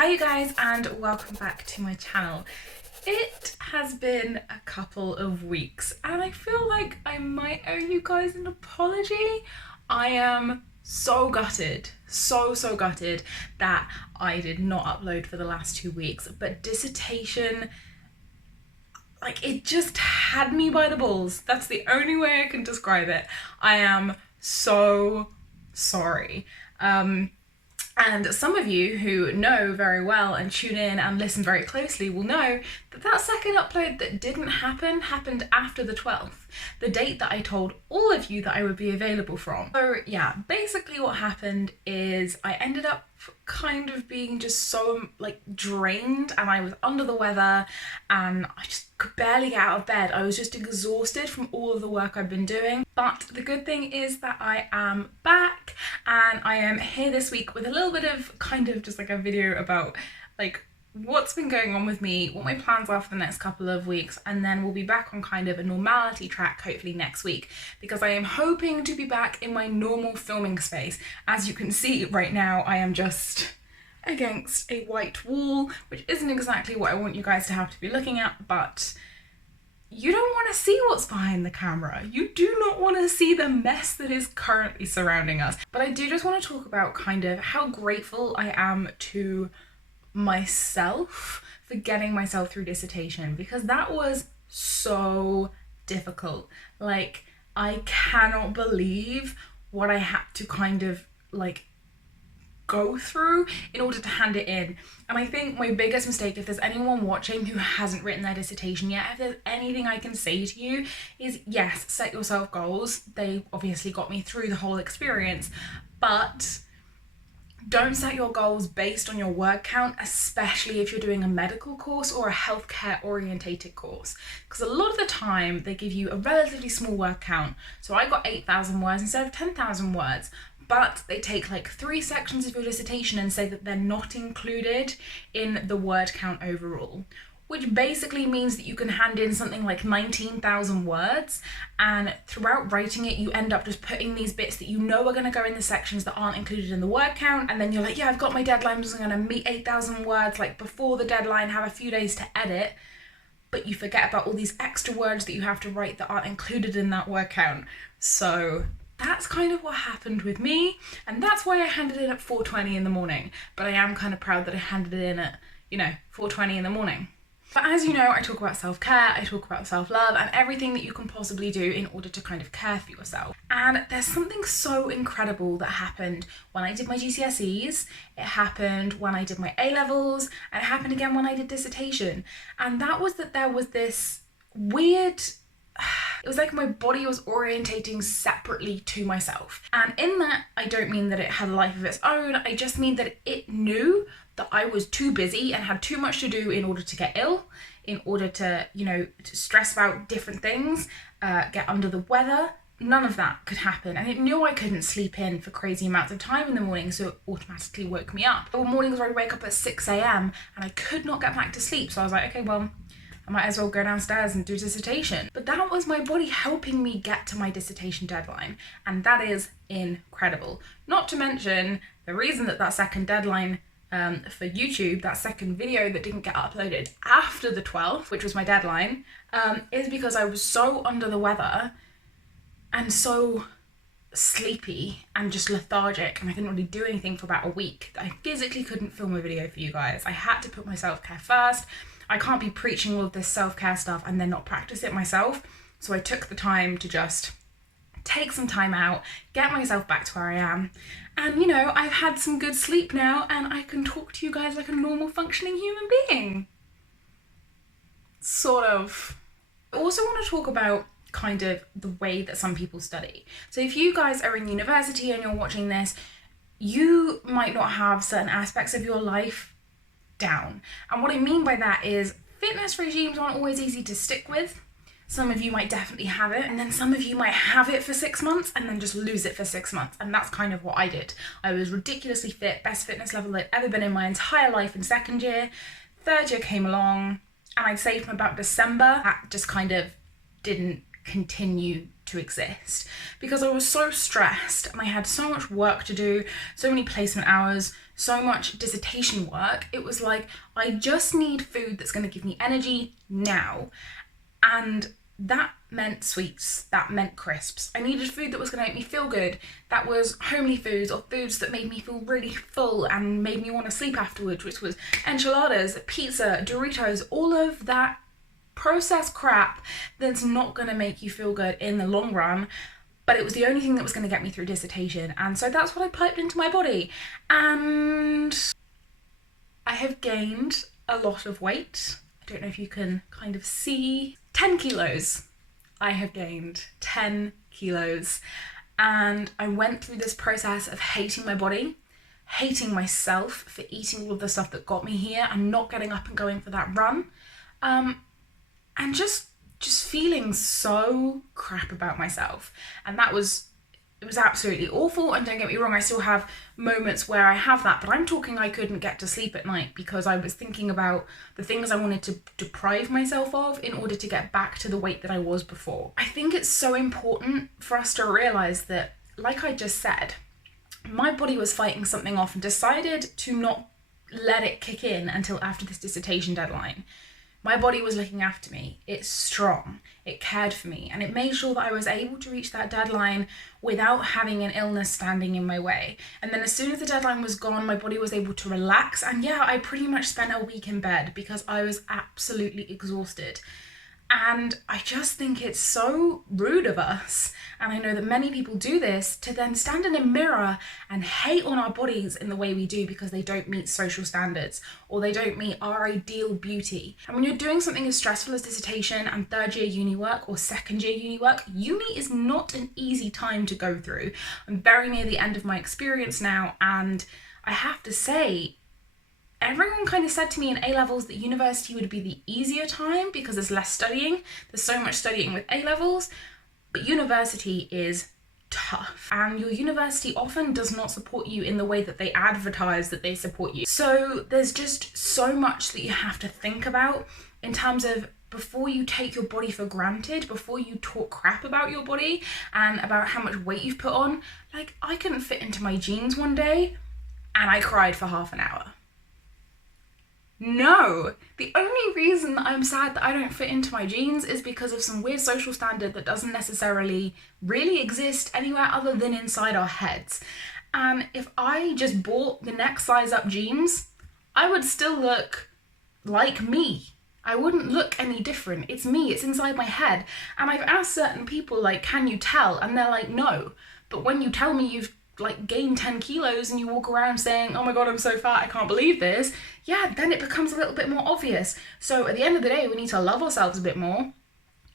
Hi you guys and welcome back to my channel. It has been a couple of weeks and I feel like I might owe you guys an apology. I am so gutted, so gutted that I did not upload for the last 2 weeks, but dissertation, like, it just had me by the balls. That's the only way I can describe it. I am so sorry. And some of you who know very well and tune in and listen very closely will know that that second upload that didn't happen happened after the 12th, the date that I told all of you that I would be available from. So yeah, basically what happened is I ended up kind of being just so drained, and I was under the weather and I just could barely get out of bed. I was just exhausted from all of the work I've been doing. But the good thing is that I am back and I am here this week with a little bit of kind of just like a video about what's been going on with me, what my plans are for the next couple of weeks, and then we'll be back on kind of a normality track hopefully next week, because I am hoping to be back in my normal filming space. As you can see right now, I am just against a white wall, which isn't exactly what I want you guys to have to be looking at, but you don't want to see what's behind the camera. You do not want to see the mess that is currently surrounding us. But I do just want to talk about kind of how grateful I am to myself for getting myself through dissertation, because that was so difficult. Like, I cannot believe what I had to kind of go through in order to hand it in. And I think my biggest mistake, if there's anyone watching who hasn't written their dissertation yet, if there's anything I can say to you, is yes, set yourself goals. They obviously got me through the whole experience, but don't set your goals based on your word count, especially if you're doing a medical course or a healthcare orientated course, because a lot of the time they give you a relatively small word count. So I got 8,000 words instead of 10,000 words, but they take 3 sections of your dissertation and say that they're not included in the word count overall, which basically means that you can hand in something like 19,000 words, and throughout writing it you end up just putting these bits that you know are going to go in the sections that aren't included in the word count, and then you're like, yeah, I've got my deadline, I'm going to meet 8,000 words before the deadline, have a few days to edit, but you forget about all these extra words that you have to write that aren't included in that word count. So that's kind of what happened with me, and that's why I handed it in at 4:20 in the morning, but I am kind of proud that I handed it in at 4:20 in the morning. But as you know, I talk about self-care, I talk about self-love and everything that you can possibly do in order to kind of care for yourself. And there's something so incredible that happened when I did my GCSEs, it happened when I did my A-levels, and it happened again when I did dissertation. And that was that there was this weird, it was like my body was orientating separately to myself. And in that, I don't mean that it had a life of its own, I just mean that it knew that I was too busy and had too much to do in order to get ill, in order to, to stress about different things, get under the weather. None of that could happen. And it knew I couldn't sleep in for crazy amounts of time in the morning, so it automatically woke me up. There were mornings where I'd wake up at 6 a.m. and I could not get back to sleep. So I was like, okay, well, I might as well go downstairs and do dissertation. But that was my body helping me get to my dissertation deadline. And that is incredible. Not to mention the reason that that second deadline for YouTube, that second video that didn't get uploaded after the 12th, which was my deadline, is because I was so under the weather and so sleepy and just lethargic, and I couldn't really do anything for about a week, that I physically couldn't film a video for you guys. I had to put my self-care first. I can't be preaching all of this self-care stuff and then not practice it myself. So I took the time to just take some time out, get myself back to where I am. And I've had some good sleep now and I can talk to you guys like a normal functioning human being. Sort of. I also want to talk about kind of the way that some people study. So if you guys are in university and you're watching this, you might not have certain aspects of your life down. And what I mean by that is fitness regimes aren't always easy to stick with. Some of you might definitely have it, and then some of you might have it for 6 months and then just lose it for 6 months. And that's kind of what I did. I was ridiculously fit, best fitness level I'd ever been in my entire life in second year. Third year came along and I'd say from about December, that just kind of didn't continue to exist because I was so stressed and I had so much work to do, so many placement hours, so much dissertation work, it was like, I just need food that's going to give me energy now. And that meant sweets, that meant crisps. I needed food that was going to make me feel good. That was homely foods, or foods that made me feel really full and made me want to sleep afterwards, which was enchiladas, pizza, Doritos, all of that processed crap that's not going to make you feel good in the long run. But it was the only thing that was going to get me through dissertation. And so that's what I piped into my body. And I have gained a lot of weight. I don't know if you can kind of see. 10 kilos. I have gained 10 kilos. And I went through this process of hating my body, hating myself for eating all of the stuff that got me here and not getting up and going for that run. And just feeling so crap about myself. And it was absolutely awful. And don't get me wrong, I still have moments where I have that, but I'm talking I couldn't get to sleep at night because I was thinking about the things I wanted to deprive myself of in order to get back to the weight that I was before. I think it's so important for us to realize that, like I just said, my body was fighting something off and decided to not let it kick in until after this dissertation deadline. My body was looking after me. It's strong. It cared for me, and it made sure that I was able to reach that deadline without having an illness standing in my way. And then as soon as the deadline was gone, my body was able to relax. And yeah, I pretty much spent a week in bed because I was absolutely exhausted. And I just think it's so rude of us, and I know that many people do this, to then stand in a mirror and hate on our bodies in the way we do because they don't meet social standards or they don't meet our ideal beauty. And when you're doing something as stressful as dissertation and third year uni work or second year uni work, uni is not an easy time to go through. I'm very near the end of my experience now, and I have to say, everyone kind of said to me in A-levels that university would be the easier time because there's less studying. There's so much studying with A-levels, but university is tough. And your university often does not support you in the way that they advertise that they support you. So there's just so much that you have to think about in terms of, before you take your body for granted, before you talk crap about your body and about how much weight you've put on. Like, I couldn't fit into my jeans one day and I cried for half an hour. No, the only reason I'm sad that I don't fit into my jeans is because of some weird social standard that doesn't necessarily really exist anywhere other than inside our heads. And if I just bought the next size up jeans, I would still look like me. I wouldn't look any different. It's me, it's inside my head. And I've asked certain people, like, can you tell? And they're like, no. But when you tell me you've gained 10 kilos and you walk around saying, oh my god, I'm so fat, I can't believe this, yeah, then it becomes a little bit more obvious. So at the end of the day, we need to love ourselves a bit more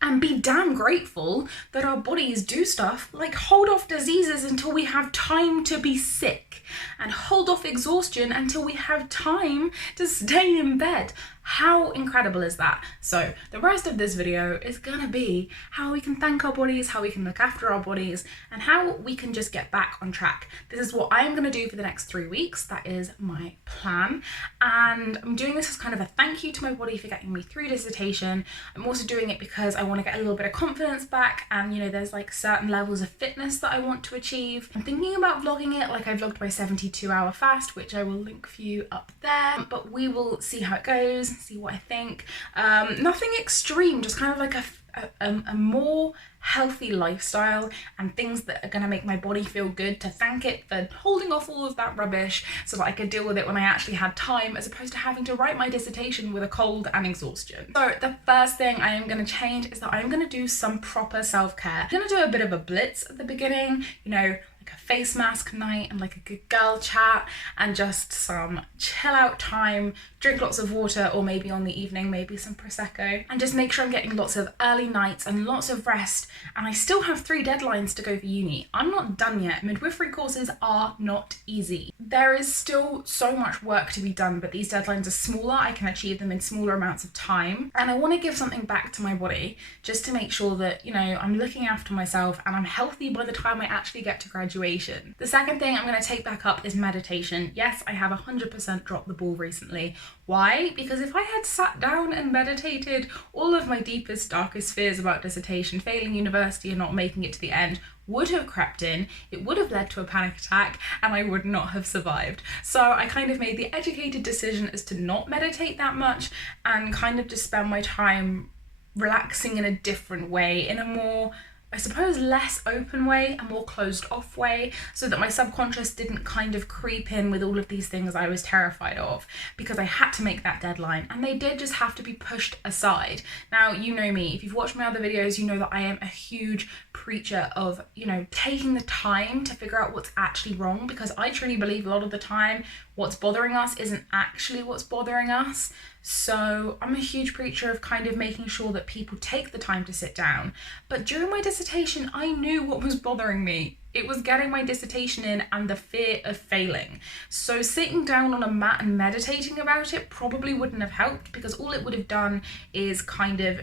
and be damn grateful that our bodies do stuff like hold off diseases until we have time to be sick, and hold off exhaustion until we have time to stay in bed. How incredible is that? So the rest of this video is gonna be how we can thank our bodies, how we can look after our bodies, and how we can just get back on track. This is what I am gonna do for the next 3 weeks. That is my plan. And I'm doing this as kind of a thank you to my body for getting me through dissertation. I'm also doing it because I want to get a little bit of confidence back, and you know, there's like certain levels of fitness that I want to achieve. I'm thinking about vlogging it, like I vlogged my 72-hour fast, which I will link for you up there, but we will see how it goes, see what I think. Nothing extreme, just kind of like a more healthy lifestyle and things that are going to make my body feel good, to thank it for holding off all of that rubbish so that I could deal with it when I actually had time, as opposed to having to write my dissertation with a cold and exhaustion. So the first thing I am going to change is that I'm going to do some proper self-care. I'm going to do a bit of a blitz at the beginning, you know, like a face mask night and like a good girl chat and just some chill out time, drink lots of water, or maybe on the evening, maybe some Prosecco, and just make sure I'm getting lots of early nights and lots of rest. And I still have 3 deadlines to go for uni. I'm not done yet. Midwifery courses are not easy. There is still so much work to be done, but these deadlines are smaller. I can achieve them in smaller amounts of time. And I want to give something back to my body just to make sure that, you know, I'm looking after myself and I'm healthy by the time I actually get to graduate situation. The second thing I'm going to take back up is meditation. Yes, I have 100% dropped the ball recently. Why? Because if I had sat down and meditated, all of my deepest, darkest fears about dissertation, failing university and not making it to the end would have crept in, it would have led to a panic attack, and I would not have survived. So I kind of made the educated decision as to not meditate that much and kind of just spend my time relaxing in a different way, in a more, I suppose, less open way, a more closed off way, so that my subconscious didn't kind of creep in with all of these things I was terrified of, because I had to make that deadline and they did just have to be pushed aside. Now, you know me, if you've watched my other videos, you know that I am a huge preacher of, taking the time to figure out what's actually wrong, because I truly believe a lot of the time what's bothering us isn't actually what's bothering us. So I'm a huge preacher of kind of making sure that people take the time to sit down. But during my dissertation, I knew what was bothering me. It was getting my dissertation in and the fear of failing. So sitting down on a mat and meditating about it probably wouldn't have helped, because all it would have done is kind of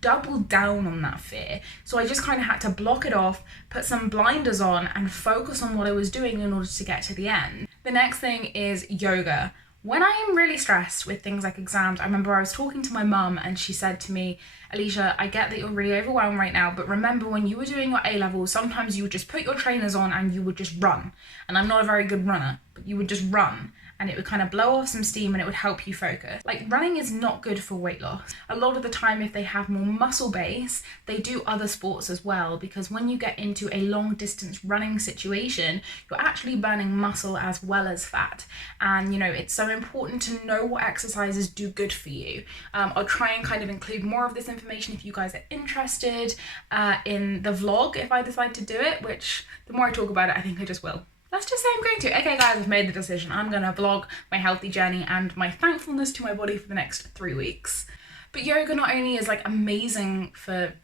double down on that fear. So I just kind of had to block it off, put some blinders on and focus on what I was doing in order to get to the end. The next thing is yoga. When I am really stressed with things like exams, I remember I was talking to my mum and she said to me, Alicia, I get that you're really overwhelmed right now, but remember when you were doing your A-levels, sometimes you would just put your trainers on and you would just run. And I'm not a very good runner, but you would just run. And it would kind of blow off some steam and it would help you focus. Like, running is not good for weight loss. A lot of the time, if they have more muscle base, they do other sports as well, because when you get into a long distance running situation, you're actually burning muscle as well as fat. And it's so important to know what exercises do good for you. I'll try and kind of include more of this information if you guys are interested in the vlog if I decide to do it, which the more I talk about it, I think I just will. Let's just say I'm going to. Okay guys, I've made the decision. I'm gonna vlog my healthy journey and my thankfulness to my body for the next 3 weeks. But yoga not only is amazing for,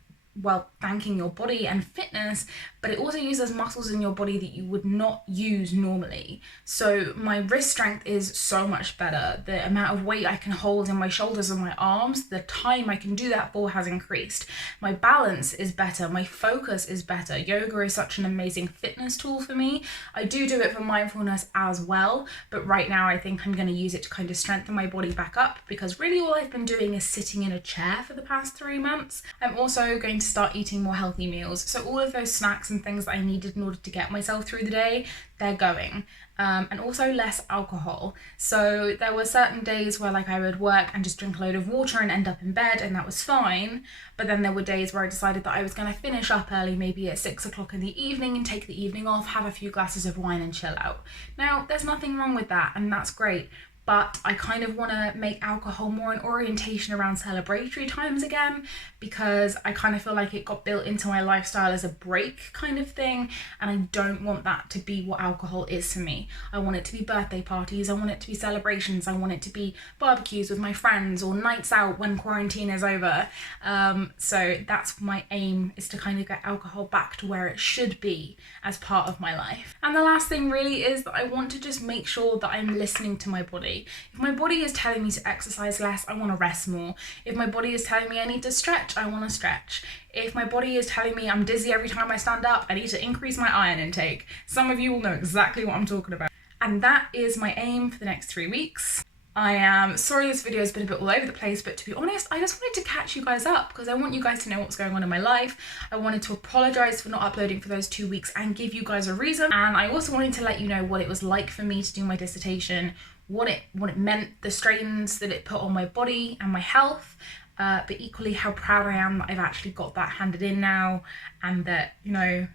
thanking your body and fitness, but it also uses muscles in your body that you would not use normally. So my wrist strength is so much better. The amount of weight I can hold in my shoulders and my arms, the time I can do that for has increased. My balance is better. My focus is better. Yoga is such an amazing fitness tool for me. I do it for mindfulness as well, but right now I think I'm going to use it to kind of strengthen my body back up, because really all I've been doing is sitting in a chair for the past 3 months. I'm also going to start eating more healthy meals. So all of those snacks and things that I needed in order to get myself through the day, they're going. And also less alcohol. So there were certain days where I would work and just drink a load of water and end up in bed, and that was fine. But then there were days where I decided that I was going to finish up early, maybe at 6 o'clock in the evening, and take the evening off, have a few glasses of wine and chill out. Now, there's nothing wrong with that, and that's great. But I kind of want to make alcohol more an orientation around celebratory times again, because I kind of feel like it got built into my lifestyle as a break kind of thing, and I don't want that to be what alcohol is to me. I want it to be birthday parties, I want it to be celebrations, I want it to be barbecues with my friends or nights out when quarantine is over. So that's my aim, is to kind of get alcohol back to where it should be as part of my life. And the last thing really is that I want to just make sure that I'm listening to my body. If my body is telling me to exercise less, I want to rest more. If my body is telling me I need to stretch, I want to stretch. If my body is telling me I'm dizzy every time I stand up, I need to increase my iron intake. Some of you will know exactly what I'm talking about. And that is my aim for the next 3 weeks. I am sorry this video has been a bit all over the place, but to be honest, I just wanted to catch you guys up because I want you guys to know what's going on in my life. I wanted to apologise for not uploading for those 2 weeks and give you guys a reason. And I also wanted to let you know what it was like for me to do my dissertation, what it meant, the strains that it put on my body and my health, but equally how proud I am that I've actually got that handed in now, and that,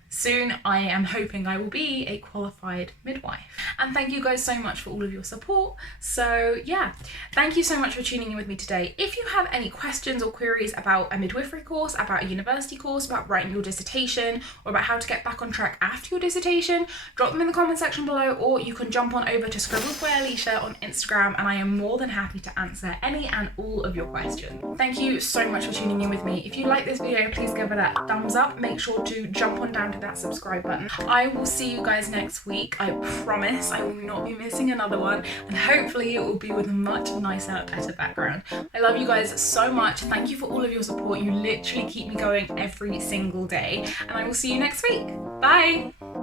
soon I am hoping I will be a qualified midwife. And thank you guys so much for all of your support. So yeah, thank you so much for tuning in with me today. If you have any questions or queries about a midwifery course, about a university course, about writing your dissertation, or about how to get back on track after your dissertation, drop them in the comment section below, or you can jump on over to Scribbles by Alicia on Instagram, and I am more than happy to answer any and all of your questions. Thank you so much for tuning in with me. If you like this video, please give it a thumbs up. Make sure to jump on down to that subscribe button. I will see you guys next week. I promise I will not be missing another one, and hopefully it will be with a much nicer, better background. I love you guys so much. Thank you for all of your support. You literally keep me going every single day, and I will see you next week. Bye.